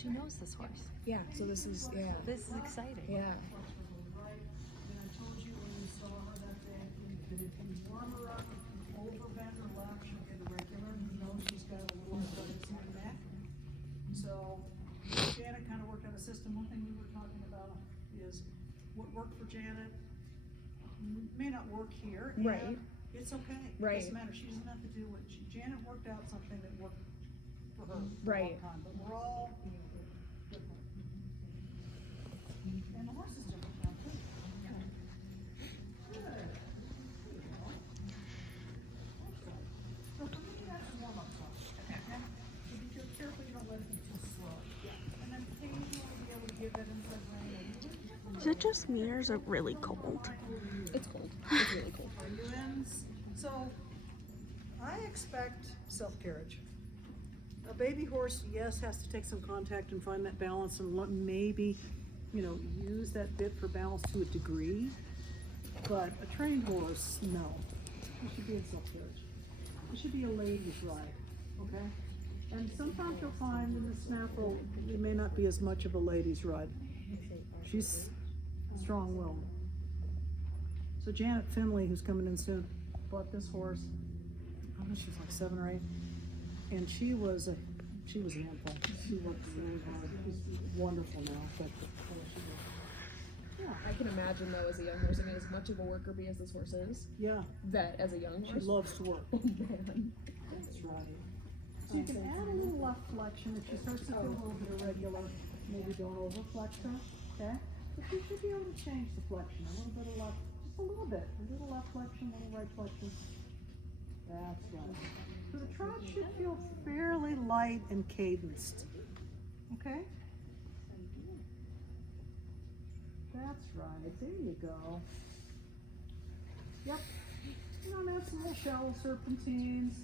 she knows this horse. Yeah, so this is, yeah. This is exciting. Yeah. And I told you when you saw her that day, that if you warm her up, if you overbend her lap, she'll get irregular. You know she's got a little arthritis in her neck. So Janet kind of worked out a system. One thing we were talking about is what worked for Janet may not work here. And Right. it's okay. Right. It doesn't matter. She doesn't have to do what Janet worked out something that worked for her for Right. a long time. But we're all different. And the horse is different now too. Good. There you go. So for me, that's a warm-up song. Okay? So be careful you don't let it be too slow. And then occasionally be able to give it inside rain. Is it just me or is it really cold? It's cold. It's really cold. Are you in? So I expect self-carriage. A baby horse, yes, has to take some contact and find that balance and maybe, use that bit for balance to a degree. But a trained horse, no. It should be in self-carriage. It should be a lady's ride, okay? And sometimes you'll find in the snaffle, it may not be as much of a lady's ride. She's strong-willed. So Janet Finley, who's coming in soon, bought this horse. I don't know, she's like 7 or 8, and she was a handful. She worked really hard. She's wonderful now, but yeah, I can imagine though, as a young horse, I mean, as much of a worker bee as this horse is, yeah, that as a young she horse. loves to work. Oh man. That's right. So you can add a little left flexion if she starts to feel a little bit irregular. Maybe don't overflex her, okay? But you should be able to change the flexion. A little bit of left, just a little bit. A little left flexion, a little right flexion. That's right. So the trot should feel fairly light and cadenced. Okay? That's right. There you go. Yep. Add some little shallow serpentines.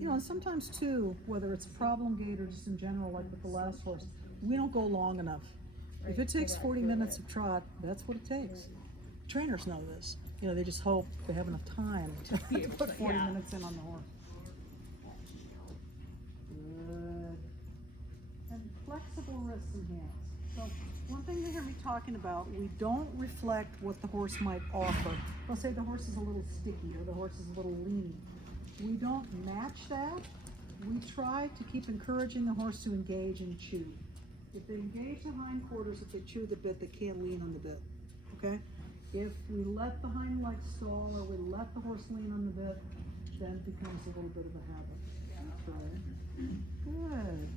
And sometimes too, whether it's a problem gait or just in general, like with the last horse, we don't go long enough. If it takes 40 minutes of trot, that's what it takes. Trainers know this. They just hope they have enough time to put 40 minutes in on the horse. Good. And flexible wrists and hands. So one thing you hear me talking about, we don't reflect what the horse might offer. They'll say the horse is a little sticky or the horse is a little lean. We don't match that. We try to keep encouraging the horse to engage and chew. If they engage the hindquarters, if they chew the bit, they can't lean on the bit, okay? If we let the hind legs stall or we let the horse lean on the bit, then it becomes a little bit of a habit. That's right. Good.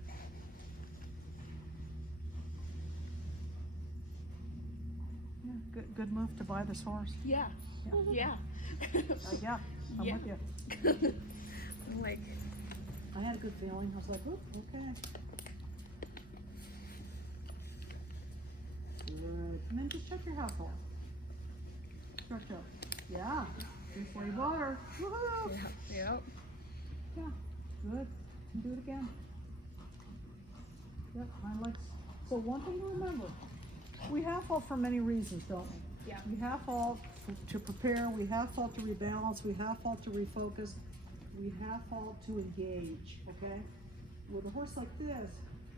Yeah, good move to buy this horse. Yeah. Yeah. Yeah. Yeah, I'm Yeah. with you. I'm like, I had a good feeling. I was like, "Oop, okay." Good. And then just check your house off. Stretch out. Yeah. That's where you bought her. Woohoo! yeah. Yeah. Good. Do it again. Yep. Hind legs. So one thing to remember: we half halt for many reasons, don't we? Yeah. We half halt to prepare. We half halt to rebalance. We half halt to refocus. We half halt to engage. Okay. With a horse like this,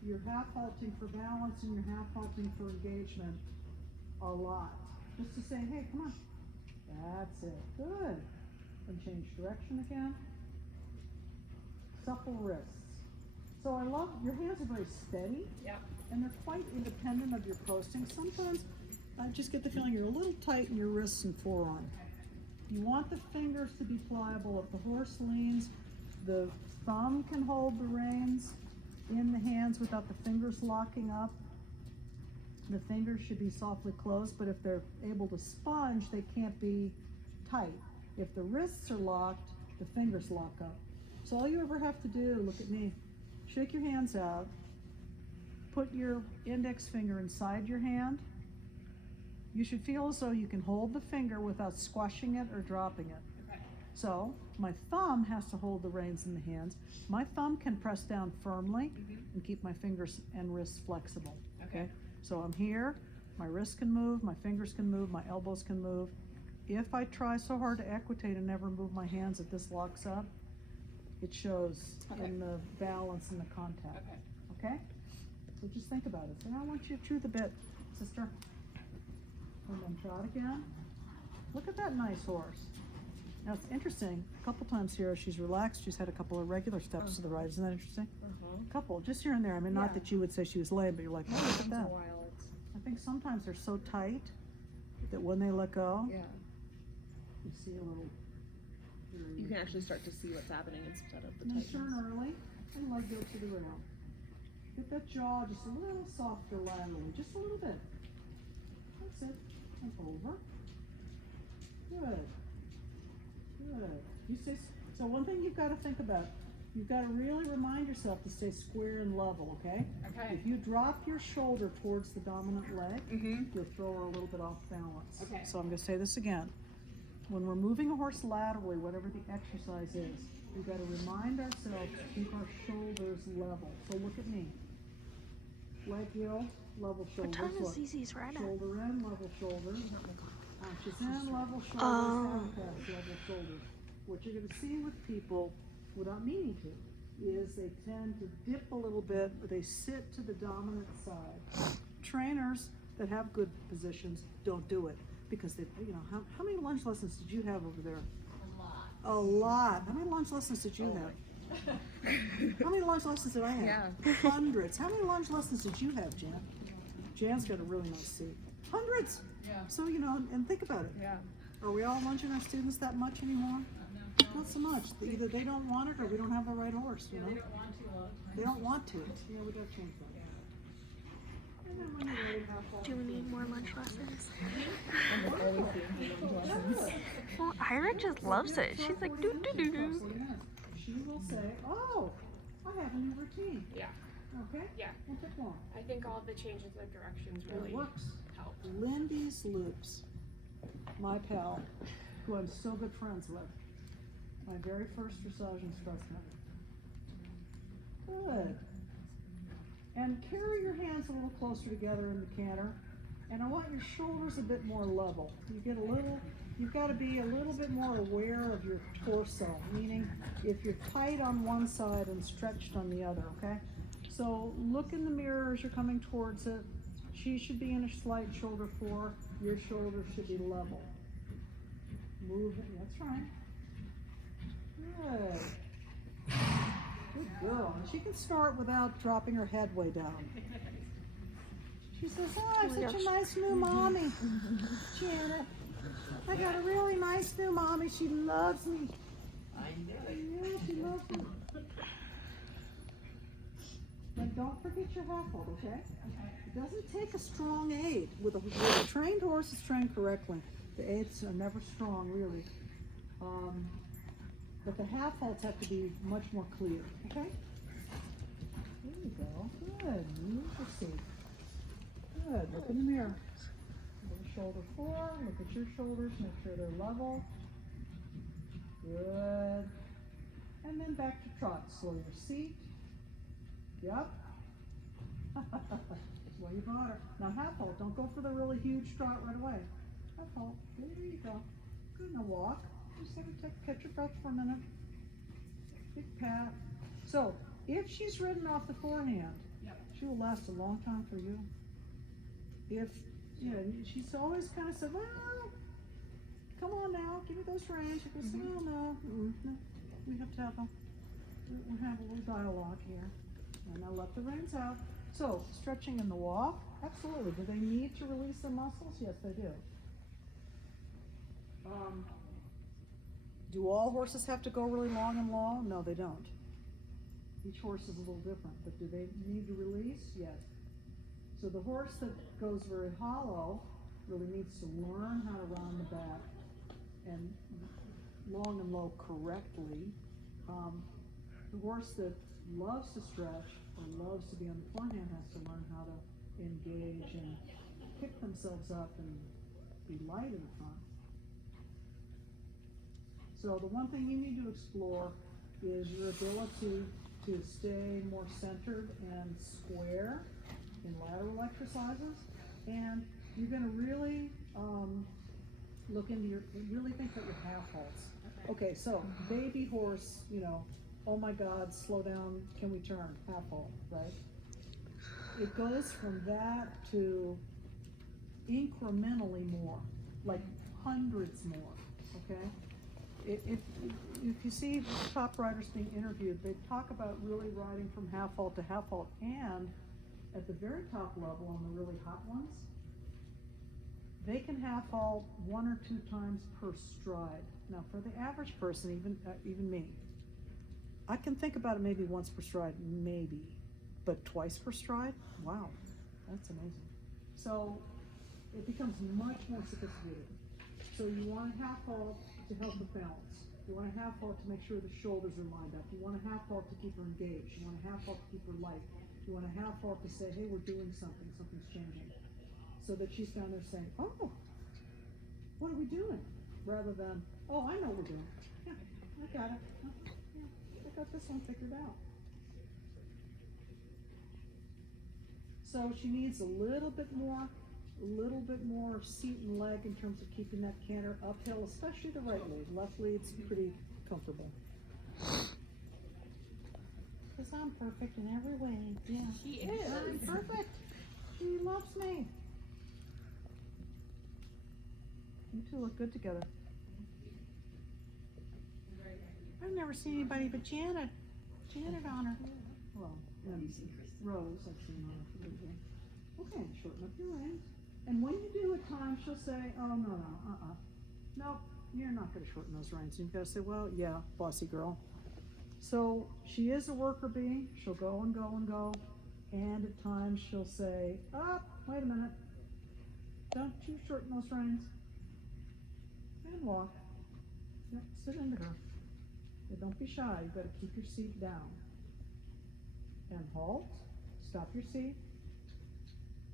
you're half halting for balance and you're half halting for engagement a lot. Just to say, hey, come on. That's it. Good. And change direction again. Supple wrists. So I love, your hands are very steady. Yeah. And they're quite independent of your posting. Sometimes I just get the feeling you're a little tight in your wrists and forearm. You want the fingers to be pliable. If the horse leans, the thumb can hold the reins in the hands without the fingers locking up. The fingers should be softly closed, but if they're able to sponge, they can't be tight. If the wrists are locked, the fingers lock up. So all you ever have to do, look at me, shake your hands out, put your index finger inside your hand. You should feel as though you can hold the finger without squashing it or dropping it. Okay. So my thumb has to hold the reins in the hands. My thumb can press down firmly and keep my fingers and wrists flexible. Okay. So I'm here, my wrists can move, my fingers can move, my elbows can move. If I try so hard to equitate and never move my hands, if this locks up, it shows Okay. in the balance and the contact. Okay. Okay? So just think about it. So now I want you to chew the bit, sister. And then trot again. Look at that nice horse. Now it's interesting, a couple times here she's relaxed, she's had a couple of regular steps to the right. Isn't that interesting? A couple, just here and there. I mean, not Yeah. that you would say she was lame, but you're like, oh, look at Once in a that. while, it's, I think sometimes they're so tight that when they let go, yeah. you see a little. You can actually start to see what's happening instead of the And then tightness. turn early and leg go to the ground. Get that jaw just a little softer laterally, just a little bit. That's it. And over. Good. Good. You stay. So one thing you've got to think about, you've got to really remind yourself to stay square and level. Okay. Okay. If you drop your shoulder towards the dominant leg, you'll throw her a little bit off balance. Okay. So I'm going to say this again. When we're moving a horse laterally, whatever the exercise is, we've got to remind ourselves to keep our shoulders level. So look at me. Leg heel, level What shoulders. time is Look. Zizi's right at? Shoulder in, level shoulders. She's in, level shoulders, Oh. half pass, level shoulders. What you're going to see with people, without meaning to, is they tend to dip a little bit, or they sit to the dominant side. Trainers that have good positions don't do it because they, you know, how many lunge lessons did you have over there? A lot. How many lunge lessons did you have? How many lunge lessons did I have? Yeah. Hundreds. How many lunge lessons did you have, Jan? Jan's got a really nice seat. Hundreds. Yeah. So, you know, and think about it. Yeah. Are we all lunging our students that much anymore? Not so much. Either they don't want it or we don't have the right horse, you know? They don't want to. Yeah, we gotta change that. And then when you're ready, half Do we need more lunch lessons? And then always doing the lunge lessons. Well, Ira just loves it. She's like, doo doo doo doo. She will say, oh, I have a new routine. Yeah, Okay? yeah. Won't take long. I think all of the changes of directions It really works. help. Lindy's Loops, my pal, who I'm still good friends with. My very first dressage instructor. Good. And carry your hands a little closer together in the canter. And I want your shoulders a bit more level. You've got to be a little bit more aware of your torso, meaning if you're tight on one side and stretched on the other, okay? So look in the mirror as you're coming towards it. She should be in a slight shoulder four. Your shoulders should be level. Move it, that's right. Good. Good girl. And she can start without dropping her head way down. She says, oh, I'm such a nice new mommy, Janet. I got a really nice new mommy. She loves me. I know. Yeah, she loves me. And don't forget your half hold, okay? It doesn't take a strong aid. With a trained horse is trained correctly, the aids are never strong, really. But the half holds have to be much more clear, okay? There you go. Good. Use your seat. Good. Look in the mirror. Little shoulder four. Look at your shoulders. Make sure they're level. Good. And then back to trot. Slow your seat. Yep. That's why you bought her. Now half hold. Don't go for the really huge trot right away. Half hold. There you go. Good. Now walk. Just have to catch your breath for a minute. Big pat. So if she's ridden off the forehand, she will last a long time for you. If, you know, she's always kind of said, well, come on now, give me those reins. She goes, oh, no, no, we have to have we have a little dialogue here. And I let the reins out. So, stretching in the walk, absolutely. Do they need to release their muscles? Yes, they do. Do all horses have to go really long and low? No, they don't. Each horse is a little different, but do they need to release? Yes. So the horse that goes very hollow really needs to learn how to round the back and long and low correctly. The horse that loves to stretch or loves to be on the forehand has to learn how to engage and pick themselves up and be light in the front. So the one thing you need to explore is your ability to stay more centered and square in lateral exercises, and you're going to really look into really think about your half halts. Okay, so baby horse, you know, oh my God, slow down, can we turn, half halt, right? It goes from that to incrementally more, like hundreds more, okay? If you see top riders being interviewed, they talk about really riding from half halt to half halt, and at the very top level on the really hot ones, they can half halt 1 or 2 times per stride. Now for the average person, even me, I can think about it maybe once per stride, maybe, but twice per stride? Wow, that's amazing. So it becomes much more sophisticated. So you want a half halt to help with balance. You want a half halt to make sure the shoulders are lined up. You want a half halt to keep her engaged. You want a half halt to keep her light. You want a half halt to say, hey, we're doing something, something's changing. So that she's down there saying, oh, what are we doing? Rather than, oh, I know what we're doing. Yeah, I got it. Yeah, I got this one figured out. So she needs a little bit more seat and leg in terms of keeping that canter uphill, especially the right lead. Left lead's pretty comfortable. Because I'm perfect in every way. Yeah. She is. I'm perfect. She loves me. You two look good together. I've never seen anybody but Janet. Janet on her. Well, and Rose, I've seen on her. Okay, shorten up your reins. And when you do at times, she'll say, oh, no, nope, you're not going to shorten those reins. You've got to say, well, yeah, bossy girl. So she is a worker bee. She'll go and go and go. And at times she'll say, oh, wait a minute. Don't you shorten those reins. And walk. Yep, sit into her. But don't be shy. You've got to keep your seat down. And halt. Stop your seat.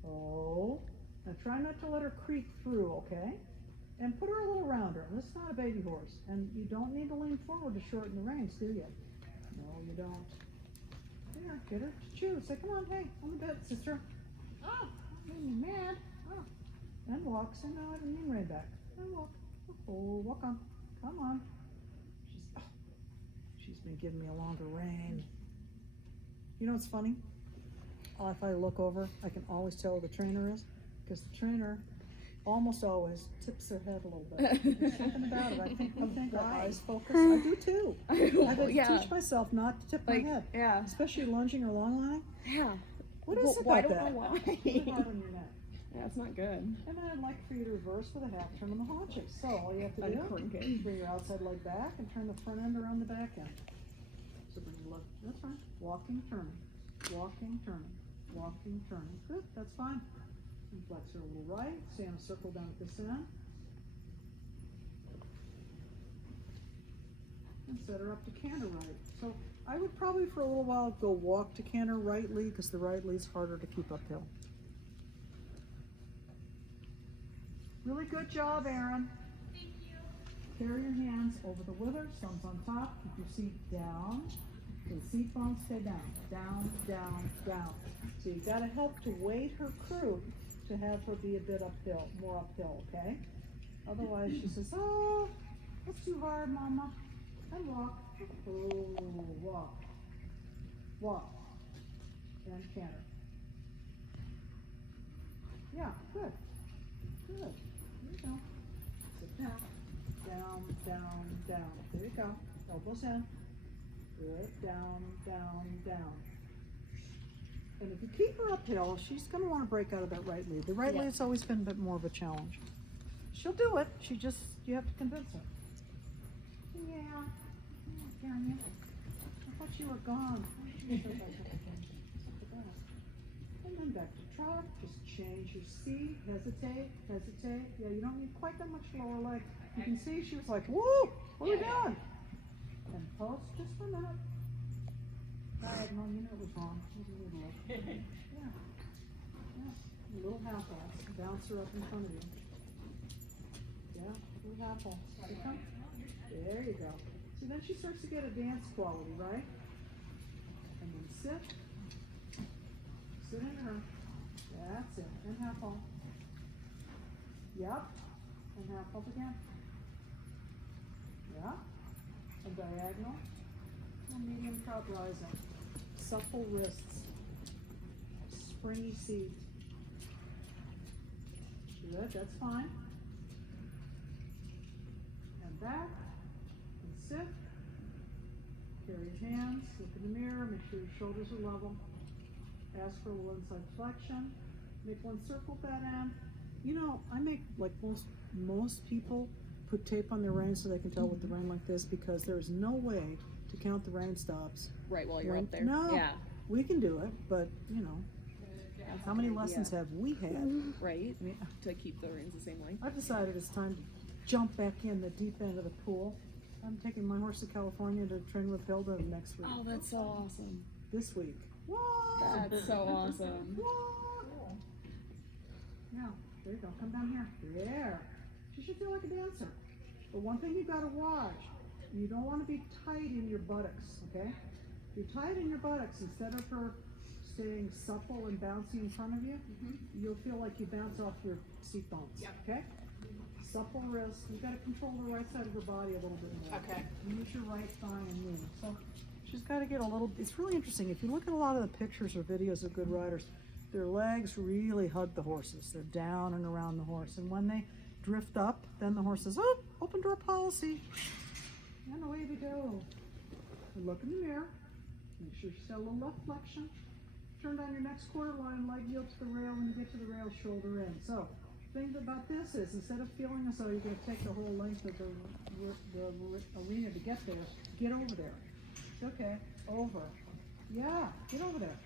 Oh. Now try not to let her creep through, okay? And put her a little rounder. This is not a baby horse. And you don't need to lean forward to shorten the reins, do you? No, you don't. There, get her to chew. Say, come on, hey, on the bed, sister. Oh, I'm mad. Oh. And walk. Say, no, I didn't mean rein back. And walk. Oh, walk on. Come on. She's been giving me a longer rein. You know what's funny? If I look over, I can always tell who the trainer is, because the trainer almost always tips their head a little bit. There's something about it. I think our eyes focus. I do too. I've had to teach myself not to tip my head. Yeah. Especially lunging or long lining. Yeah. What is it I about don't that? know why. Really hard on your neck. Yeah, it's not good. And then I'd like for you to reverse with a half turn on the haunches. So all you have to do, bring your outside leg back and turn the front end around the back end. So bring your left, that's fine. Walking, turning, walking, turning, walking, turning. Good, that's fine. And flex her a little right, stay in a circle down at this end. And set her up to canter right. So I would probably for a little while go walk to canter right lead, because the right lead's harder to keep uphill. Really good job, Erin. Thank you. Carry your hands over the withers, thumbs on top, keep your seat down. The seat bones stay down, down, down, down. So you've got to help to weight her croup to have her be a bit uphill, more uphill, okay? Otherwise she says, oh, that's too hard, mama. And walk. Oh, walk. Walk. And canter. Yeah, good. Good. There you go. Sit down. Down, down, down. There you go. Elbows in. Good. Down, down, down. And if you keep her uphill, she's going to want to break out of that right lead. The right lead's always been a bit more of a challenge. She'll do it. You have to convince her. Yeah. Karen, I thought you were gone. And then back to trot. Just change your seat. Hesitate. Hesitate. Yeah, you don't need quite that much lower leg. You can see she was like, woo! What are we doing? And pulse just for a minute. Diagonal, you know it was wrong. It was a little low. Yeah. Yeah. A little half bounce. Bounce her up in front of you. Yeah, a little half bounce. There you go. So then she starts to get a dance quality, right? And then sit. Sit in her. That's it. And half halt. Yep. And half halt again. Yeah. And diagonal. diagonal medium trot rising, supple wrists, springy seat. Good, that's fine. And back, and sit. Carry your hands, look in the mirror, make sure your shoulders are level. Ask for a little inside flexion. Make one circle at that end. You know, I make, like most people, put tape on their reins so they can tell with the rein like this, because there's no way to count the rein stops. Right while you're When- up there. No, Yeah. we can do it, but you know, how many lessons have we had? Right. I mean, To keep the reins the same length. I've decided it's time to jump back in the deep end of the pool. I'm taking my horse to California to train with Hilda next week. Oh, that's so awesome. This week. What? That's so awesome. What? Yeah, there you go. Come down here. There. She should feel like a dancer. But one thing you gotta watch, you don't want to be tight in your buttocks, okay? If you're tight in your buttocks, instead of her staying supple and bouncy in front of you, you'll feel like you bounce off your seat bones, okay? Supple wrist. You gotta control the right side of her body a little bit more. Okay. Use your right thigh and knee. So she's got to get a little. It's really interesting. If you look at a lot of the pictures or videos of good riders, their legs really hug the horses. They're down and around the horse, and when they drift up, then the horse says, "Oh, open door policy," and away they go. And look in the mirror. Make sure she's got a little left flexion. Turn down your next quarter line, leg yield to the rail. When you get to the rail, shoulder in. So. Thing about this is, instead of feeling as though you're going to take the whole length of the arena to get there, get over there. It's okay, over. Yeah, get over there.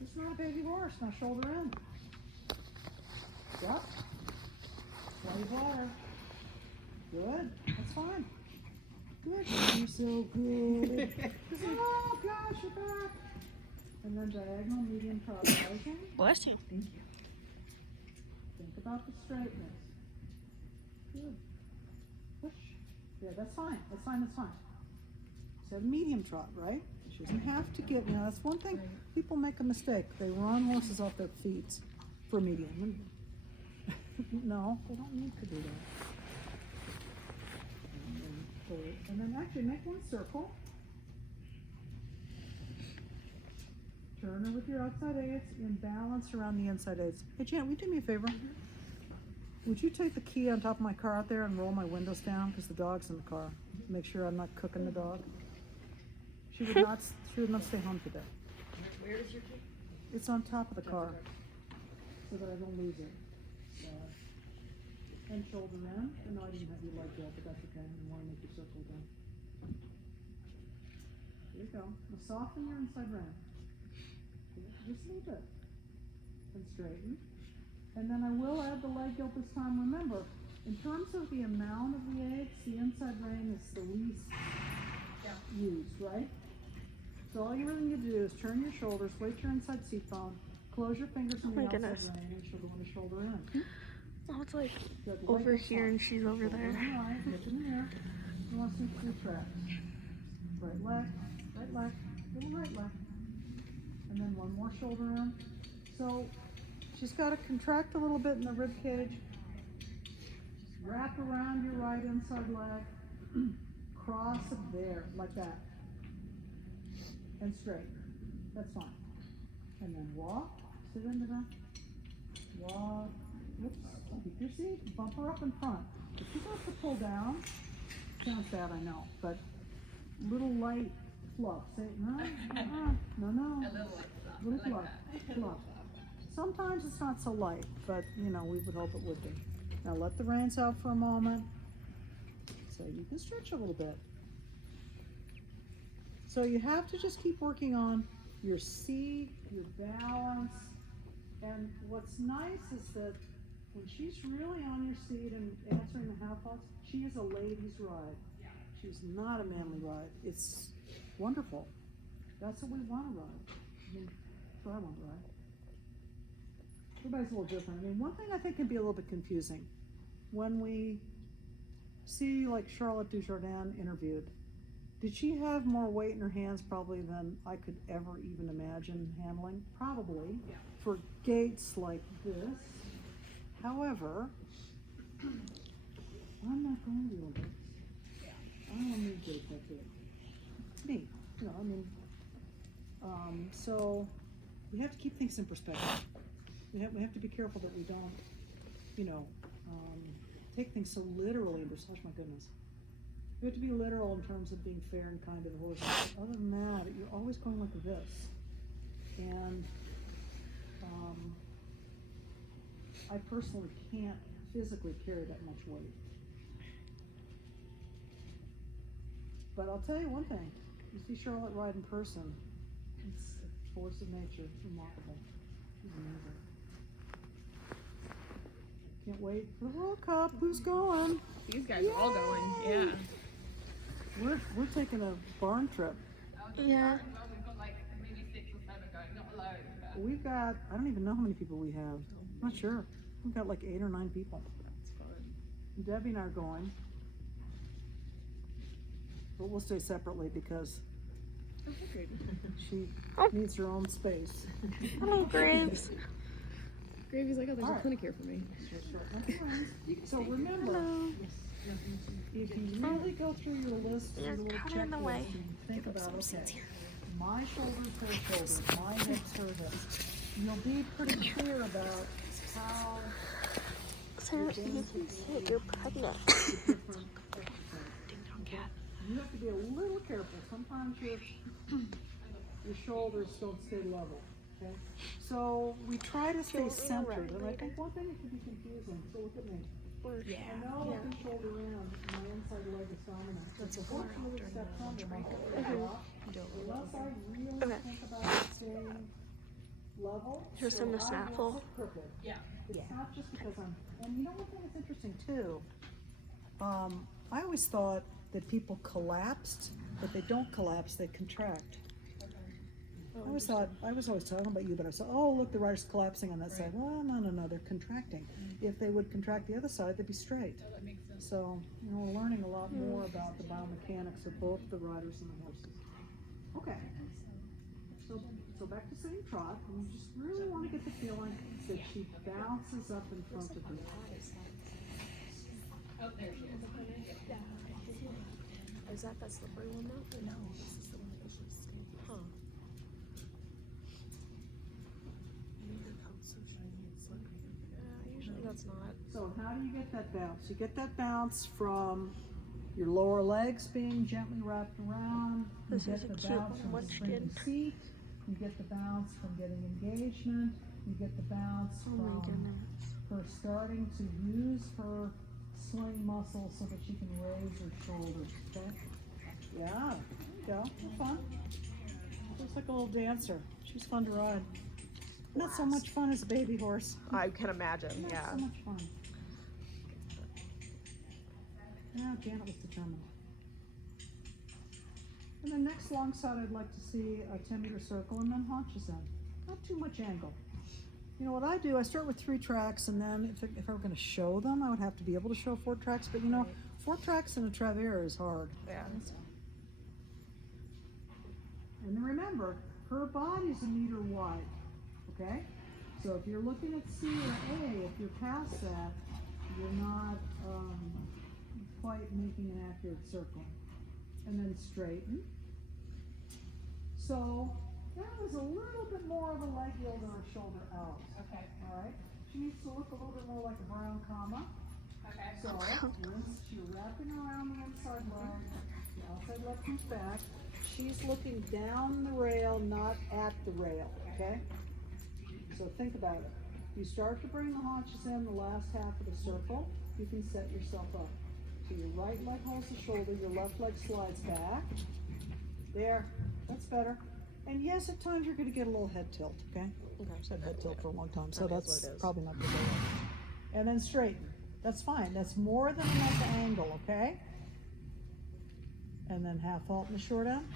This is not a baby horse, now shoulder in. Yep. Sway water. Good, that's fine. Good, you're so good. Oh gosh, you're back. And then diagonal medium trot rising. Bless you. Thank you. Think about the straightness. Good. Push. Yeah, that's fine. That's fine. That's fine. She had a medium trot, right? She doesn't have to get. Now that's one thing. People make a mistake. They run horses off their feet for medium. No, they don't need to do that. And then actually make one circle. Turn her with your outside aids and balance around the inside aids. Hey Janet, will you do me a favor? Would you take the key on top of my car out there and roll my windows down, because the dog's in the car. Make sure I'm not cooking the dog. She would not stay home today. Where is your key? It's on top of the car, so that I don't lose it. And shoulder in. And no, I didn't have you like that, but that's okay. I want to make your circle again. There you go. Now soften your inside rein. Just a little bit. And straighten. And then I will add the leg gilt this time. Remember, in terms of the amount of the aids, the inside rein is the least used, right? So all you really need to do is turn your shoulders, weight your inside seat bone, close your fingers in Oh the my outside goodness. rein, and she'll go in the shoulder in. Oh, it's like Good. Leg over gilt's here fine. and she's over Shoulder there. in right, hip in the air. You want to see 2 tracks. Right leg, little right leg. And then one more shoulder in. So she's got to contract a little bit in the rib cage. Wrap around your right inside leg. Cross it there, like that. And straight. That's fine. And then walk. Sit into them. Walk. Whoops. Keep your seat. Bump her up in front. If you have to pull down, sounds bad, I know, but little light fluff. Say, no. Little fluff. Sometimes it's not so light, but you know, we would hope it would be. Now let the reins out for a moment. So you can stretch a little bit. So you have to just keep working on your seat, your balance. And what's nice is that when she's really on your seat and answering the half odds, she is a ladies' ride. She's not a manly ride. It's wonderful. That's what we want to ride. I mean, that's what I want to ride. Everybody's a little different. I mean, one thing I think can be a little bit confusing when we see like Charlotte Dujardin interviewed. Did she have more weight in her hands probably than I could ever even imagine handling? Probably. Yeah. For gaits like this. However, I'm not going to wheel gaits. I don't need gaits like this. Me. You know, I mean, so we have to keep things in perspective. We have to be careful that we don't, you know, take things so literally. Oh my goodness. We have to be literal in terms of being fair and kind to the horse. Other than that, you're always going like this. And I personally can't physically carry that much weight. But I'll tell you one thing. You see Charlotte ride in person. It's a force of nature. It's remarkable. She's amazing. Can't wait for the World Cup. Who's going? These guys are all going. Yeah. We're taking a barn trip. Yeah. We've got like maybe 6 or 7 going, not a load. But... We've got, I don't even know how many people we have. I'm not sure. We've got like 8 or 9 people. That's fun. Debbie and I are going. But we'll stay separately because Oh, hey, Gravy. she Oh. needs her own space. Hello, Graves. Gravy's like, oh, there's All a right. clinic here for me. So remember, Hello. if you really go through your list, your You're little kinda in the checklist, way. and you think Give up about, some okay, seats here. my shoulders, her shoulders, my hips, her hips, you'll be pretty clear about how So you can say you're pregnant. different okay? You have to be a little careful. Sometimes your shoulders don't stay level. Okay? So we try to stay want me to centered. ride And I think later? one thing that can be confusing. So look at me. Yeah. I know looking shoulder in, my inside leg is dominant. That's So before or fortunately, after steps the under my break? drop. Don't Unless I really Okay. think about it staying level. Here's so some to I snap will for. sit crooked. Yeah. It's not just because I'm, and you know one thing that's interesting too? I always thought that people collapsed, but they don't collapse, they contract. I always thought, I was always talking about you, but I said, oh, look, the rider's collapsing on that side. Well, no, they're contracting. If they would contract the other side, they'd be straight. Oh, that makes sense. So, you know, we're learning a lot more about the biomechanics of both the riders and the horses. Okay. So back to sitting trot, and you just really want to get the feeling that she bounces up in front of you. Oh, there she is. Is that the slippery one though? No, this is the one that usually stays. Huh. Usually that's not. So how do you get that bounce? You get that bounce from your lower legs being gently wrapped around. You This get is a the cute bounce from the munchkin. springy seat. You get the bounce from getting engagement. You get the bounce Oh my from goodness. her starting to use her sling muscle so that she can raise her shoulders. Okay? Yeah, there you go. Have fun. Looks like a little dancer. She's fun to ride. Not so much fun as a baby horse. I can imagine, Not yeah. so much fun. Yeah, Janet was determined. And then next long side, I'd like to see a 10-meter circle and then haunches in. Not too much angle. You know what I do, I start with 3 tracks, and then if I were going to show them, I would have to be able to show 4 tracks. But you know, 4 tracks in a travers is hard. Yeah. And then remember, her body's 1 meter wide, okay? So if you're looking at C or A, if you're past that, you're not quite making an accurate circle. And then straighten. So that was a little bit more of a leg yield and her shoulder out. Okay. All right. She needs to look a little bit more like a brown comma. Okay. So once you're wrapping around the inside leg, the outside leg comes back. She's looking down the rail, not at the rail, okay? So think about it. You start to bring the haunches in the last half of the circle, you can set yourself up. So your right leg holds the shoulder, your left leg slides back. There, that's better. And yes, at times you're gonna get a little head tilt, okay? I've said head tilt for a long time, so That is that's what it is. probably not gonna go well. And then straighten. That's fine. That's more than enough angle, okay? And then half halt in the short end.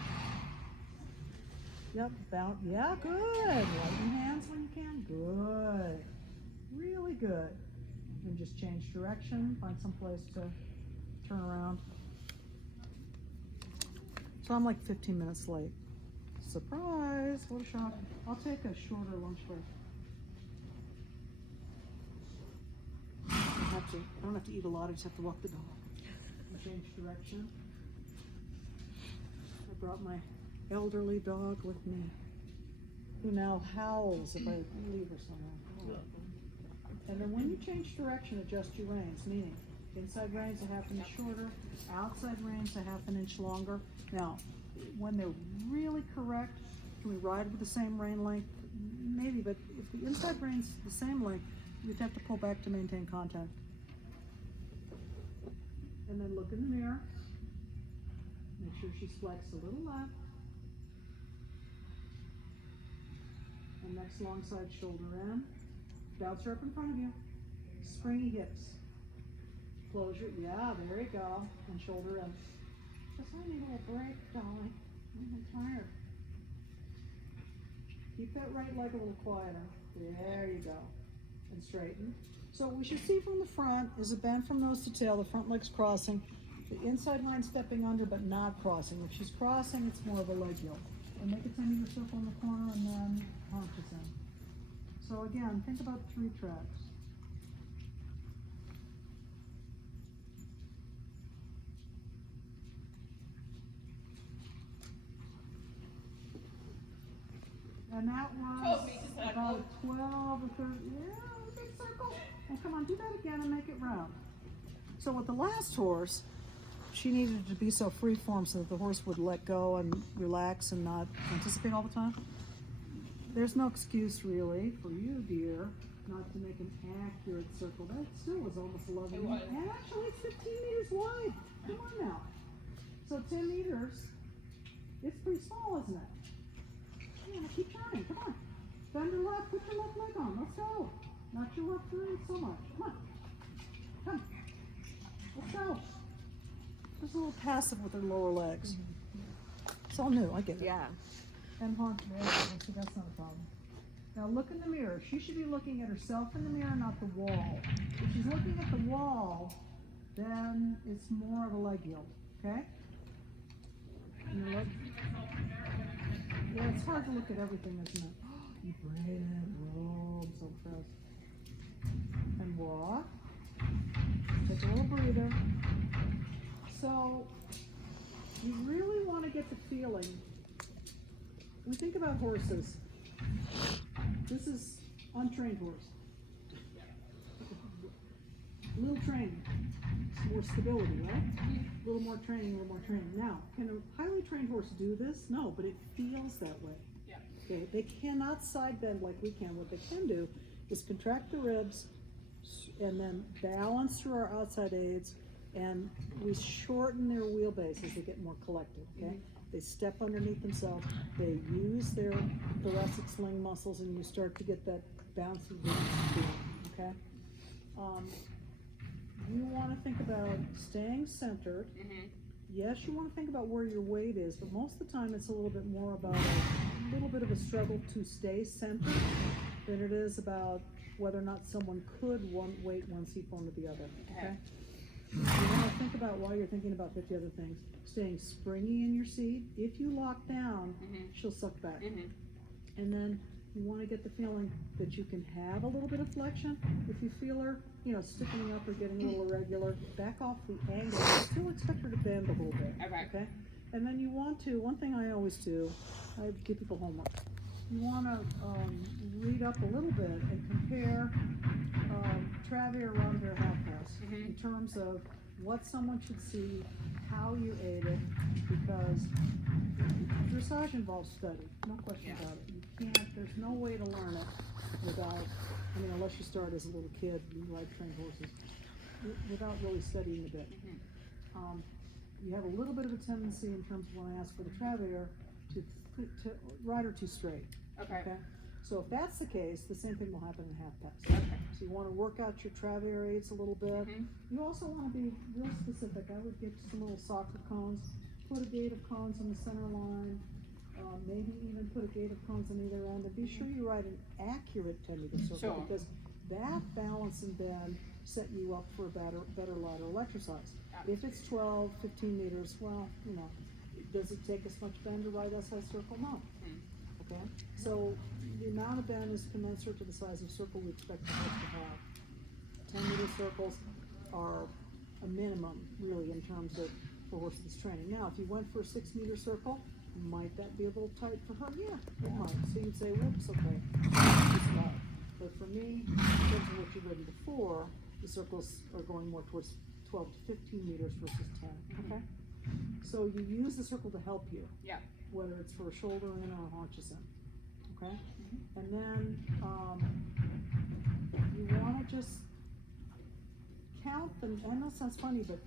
Yep, bounce. Yeah, good. Lighten hands when you can. Good. Really good. And just change direction. Find some place to turn around. So I'm like 15 minutes late. Surprise! What a shock. I'll take a shorter lunch break. I don't have to eat a lot. I just have to walk the dog. And change direction. I brought my elderly dog with me, who now howls if I leave her somewhere. And then when you change direction, adjust your reins, meaning inside reins a half an inch shorter, outside reins a half an inch longer. Now, when they're really correct, can we ride with the same rein length? Maybe, but if the inside rein's the same length, you'd have to pull back to maintain contact. And then look in the mirror. Make sure she's flexed a little left. And next long side shoulder in. Bounce her up in front of you. Springy hips. Closure, yeah, there you go. And shoulder in. Just I need a little break, Dolly. I'm tired. Keep that right leg a little quieter. There you go. And straighten. So what we should see from the front is a bend from nose to tail, the front leg's crossing, the inside line stepping under but not crossing. If she's crossing, it's more of a leg yoke. And make a 10-meter circle in the corner and then haunches in. So again, think about 3 tracks. And that was 12 meters circle. about 12 or 30, yeah, a big circle. And come on, do that again and make it round. So with the last horse, she needed to be so free-form so that the horse would let go and relax and not anticipate all the time. There's no excuse really for you, dear, not to make an accurate circle. That still was almost 11 It was. meters. And actually it's 15 meters wide. Come on now. So 10 meters, it's pretty small, isn't it? Yeah, keep trying, come on. Bend your left, put your left leg on, let's go. Not your left leg so much, come on. Come, let's go. Just a little passive with her lower legs. It's all new, I get it. Yeah. And haunt, yeah, so that's not a problem. Now look in the mirror. She should be looking at herself in the mirror, not the wall. If she's looking at the wall, then it's more of a leg yield, okay? And your leg, yeah, it's hard to look at everything, isn't it? You braided, roll, I'm so impressed. And walk. Take a little breather. So, you really want to get the feeling. When we think about horses, this is untrained horse. Little training, more stability, right? A little more training, a little more training. Now, can a highly trained horse do this? No, but it feels that way. Yeah. Okay, they cannot side bend like we can. What they can do is contract the ribs and then balance through our outside aids, and we shorten their wheelbase as they get more collected, okay? They step underneath themselves, they use their thoracic sling muscles, and you start to get that bouncy feeling, okay? You want to think about staying centered. Yes, you want to think about where your weight is, but most of the time it's a little bit more about a little bit of a struggle to stay centered than it is about whether or not someone could weight one seat form to the other, okay? You want to think about, while you're thinking about 50 other things, staying springy in your seat. If you lock down, she'll suck back. And then you want to get the feeling that you can have a little bit of flexion. If you feel her, you know, stiffening up or getting a little irregular, back off the angle. Still expect her to bend a little bit, okay? And then you want to, one thing I always do, I give people homework. You want to read up a little bit and compare Travere, Rondere, half pass in terms of what someone should see, how you aid it, because dressage involves study, no question about it. You can't, there's no way to learn it without, I mean, unless you start as a little kid and you ride trained horses, without really studying a bit. You have a little bit of a tendency in terms of when I ask for the Travere to ride her too straight. Okay. So if that's the case, the same thing will happen in half pass. So you want to work out your Travere aids a little bit. You also want to be real specific. I would get some little soccer cones, put a gate of cones on the center line, maybe even put a gate of cones on either end, and be sure you ride an accurate 10-meter circle, because that balance and bend set you up for a better lateral exercise. If it's 12, 15 meters, well, you know, does it take as much bend to ride that size circle? No. Okay? So the amount of bend is commensurate to the size of circle we expect the horse to have. 10-meter circles are a minimum, really, in terms of the horse's training. Now, if you went for a 6-meter circle, Might that be a little tight for her? Yeah, it might. So you'd say, whoops, okay, it's not. But for me, in terms of what you've written before, the circles are going more towards 12 to 15 meters versus 10, okay? So you use the circle to help you. Yeah. Whether it's for a shoulder in or a haunches in, okay? And then, you wanna just count them. I know it sounds funny, but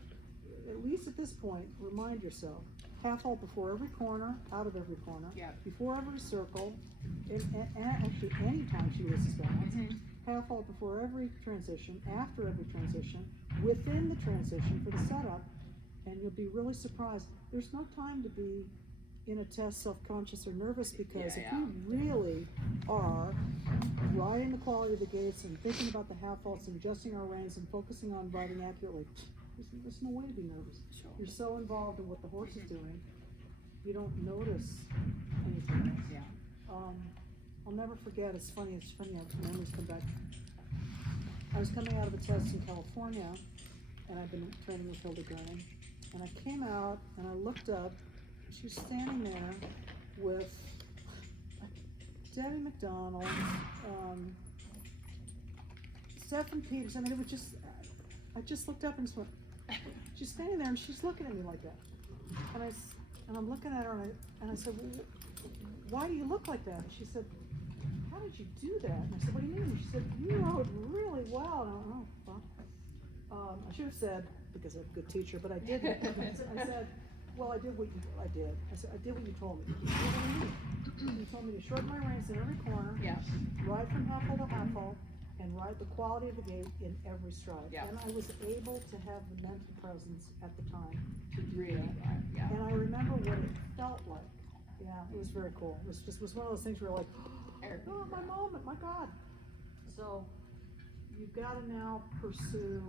at least at this point, remind yourself, half halt before every corner, out of every corner, Yeah. before every circle, and actually anytime she loses balance, half halt before every transition, after every transition, within the transition for the setup, and you'll be really surprised. There's no time to be in a test self-conscious or nervous, because if you really are riding the quality of the gaits and thinking about the half halts and adjusting our reins and focusing on riding accurately, there's no way to be nervous. Sure. You're so involved in what the horse is doing, you don't notice anything else. Yeah. I'll never forget, it's funny how memories come back. I was coming out of a test in California, and I've been training with Hilda Gurning, and I came out and I looked up. She's standing there with Debbie McDonald, Stephen Peters. I mean, it was just, I just looked up and just went, she's standing there and she's looking at me like that. And I'm looking at her and I said, well, why do you look like that? And she said, how did you do that? And I said, what do you mean? And she said, you rode really well. And I went, oh, well, I should have said, because I'm a good teacher, but I didn't. I said, well, I did what you, I did. I said, I did what you told me. You know what I mean? You told me to shorten my reins in every corner, Yeah. ride from half hole to half hole, and ride the quality of the gait in every stride. Yeah. And I was able to have the mental presence at the time to do Really, that. yeah. And I remember what it felt like. Yeah, it was very cool. It was one of those things where you're like, oh, my moment, my God. So you've got to now pursue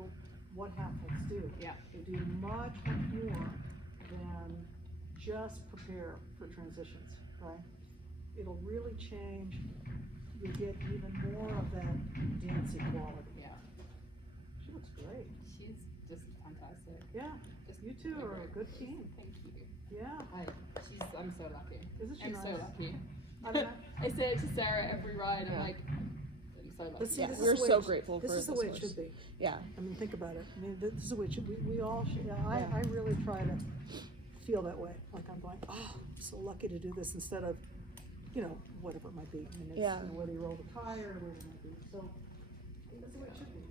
what half holes do. Yeah. They do much, much more than just prepare for transitions, right? It'll really change. You'll get even more of that dancing quality. Yeah. She looks great. She's just fantastic. Yeah, Just you two are a great. good team. Thank you. Yeah. I'm so lucky. Isn't she I'm nice? so lucky. I mean, I say it to Sarah every ride. I'm like, I'm so lucky. But see, Yeah, this we're is the way so it- grateful this for is the this way it horse. should be. Yeah. I mean, think about it. I mean, this is the way it should. We all should. Yeah, Yeah. I really try to feel that way. Like I'm going, oh, I'm so lucky to do this, instead of, you know, whatever it might be. I mean, it's, Yeah. you know, whether you roll the tire or whatever it might be. So that's the way it should be.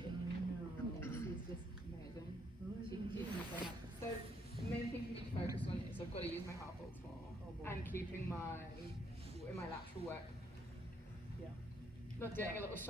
She's just amazing. She's so much. So the main thing you need to focus on is I've got to use my half holds more and keeping my lateral work. Yeah. Not doing a little shoulder